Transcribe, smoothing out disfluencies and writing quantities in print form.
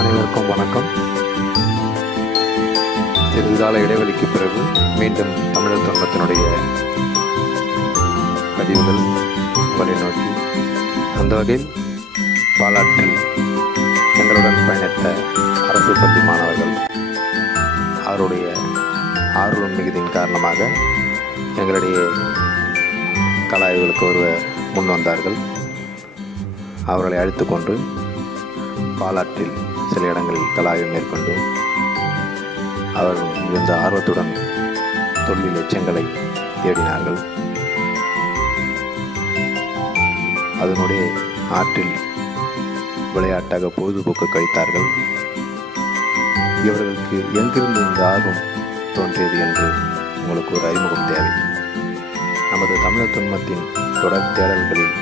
அனைவருக்கும் வணக்கம். சிறிது கால இடைவெளிக்கு பிறகு மீண்டும் தமிழர் தொன்மத்தினுடைய பதிவுகள் உங்களை நோக்கி. அந்த வகையில் பாலாற்றில் எங்களுடன் பயணித்த அரசு பள்ளி மாணவர்கள் அவருடைய ஆர்வம் மிகுதியின் காரணமாக எங்களிடையே கல ஆய்வுகளுக்கு முன் வந்தார்கள். அவர்களை அழைத்து கொண்டு பாலாற்றில் சில இடங்களில் கலாய்வு மேற்கொண்டு அவர்கள் மிகுந்த ஆர்வத்துடன் தொழில் எச்சங்களை தேடினார்கள். அதனுடைய ஆற்றில் விளையாட்டாக பொழுதுபோக்கு கழித்தார்கள். இவர்களுக்கு எங்கிருந்து இந்த ஆர்வம் தோன்றியது என்று உங்களுக்கு ஒரு அறிமுகம் தேவை. நமது தமிழர் தொன்மத்தின் தொடர் தேடல்களில்